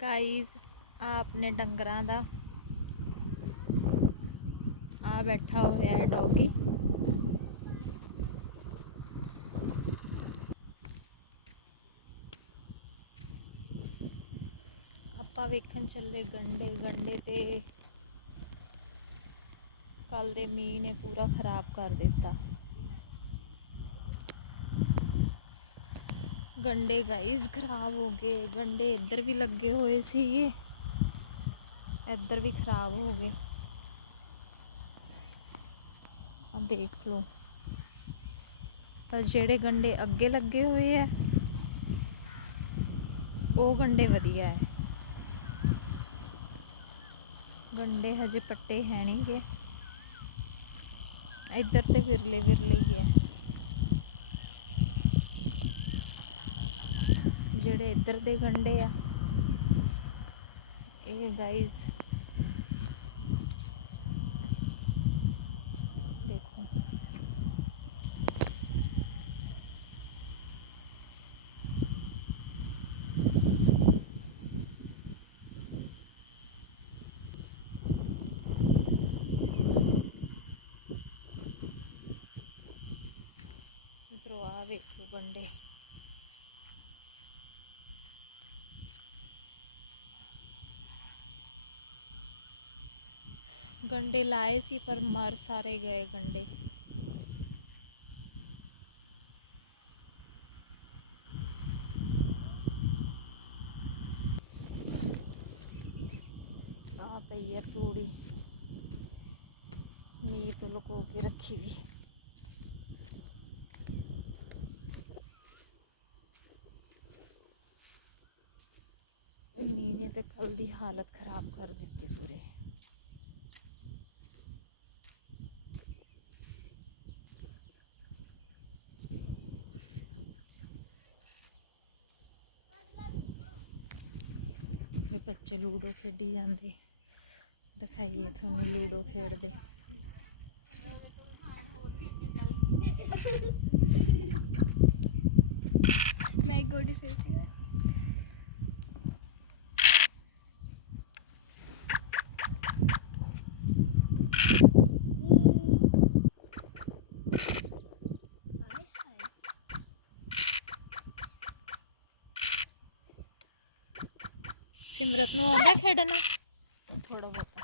Guys ਆ ਆਪਣੇ ਡੰਗਰਾਂ ਦਾ। ਆ ਬੈਠਾ ਹੋਇਆ ਹੈ ਡੌਗੀ। ਆਪਾਂ ਵੇਖਣ ਚੱਲੇ ਗੰਡੇ ਗੰਡੇ ਤੇ ਕੱਲ ਦੇ ਮੀਂਹ ਨੇ ਪੂਰਾ ਖਰਾਬ ਕਰ ਦਿੱਤਾ। ਗੰਡੇ ਗਾਈਸ ਖਰਾਬ ਹੋ ਗਏ। ਗੰਡੇ ਇੱਧਰ ਵੀ ਲੱਗੇ ਹੋਏ ਸੀਗੇ। ਇੱਧਰ ਵੀ ਖਰਾਬ ਹੋ ਗਏ। ਆ ਦੇਖ ਲਓ। ਪਰ ਜਿਹੜੇ ਗੰਡੇ ਅੱਗੇ ਲੱਗੇ ਹੋਏ ਆ, ਉਹ ਗੰਡੇ ਵਧੀਆ ਹੈ। ਗੰਡੇ ਹਜੇ ਪੱਟੇ ਹੈ ਨਹੀਂਗੇ ਇੱਧਰ ਤੇ ਵਿਰਲੇ ਵਿਰਲੇ ਹੀ ਹੈ ਜਿਹੜੇ ਇੱਧਰ ਦੇ ਗੰਡੇ ਆ। ਇਹ ਗਾਈਸ ਦੇਖੋ। ਵੇਖੋ ਗੰਡੇ। ਗੰਡੇ ਲਾਏ ਸੀ, ਪਰ ਮਰ ਸਾਰੇ ਗਏ ਗੰਡੇ। ਆ ਪਈ ਹੈ ਤੂੜੀ। ਮੀਂਹ ਤੋਂ ਲੁਕੋ ਕੇ ਰੱਖੀ ਵੀ। ਮੀਂਹ ਨੇ ਤੇ ਕੱਲ ਦੀ ਹਾਲਤ ਖਰਾਬ ਕਰ ਦਿੱਤੀ ਪੂਰੇ ਇਹ ਬੱਚੇ ਲੂਡੋ ਖੇਡੀ ਜਾਂਦੇ। ਦਿਖਾਈਏ ਤੁਹਾਨੂੰ ਲੂਡੋ ਖੇਡਦੇ। ਸਿਮਰਤ ਨੂੰ ਆਉਂਦਾ ਖੇਡਣਾ? ਥੋੜਾ ਬਹੁਤ।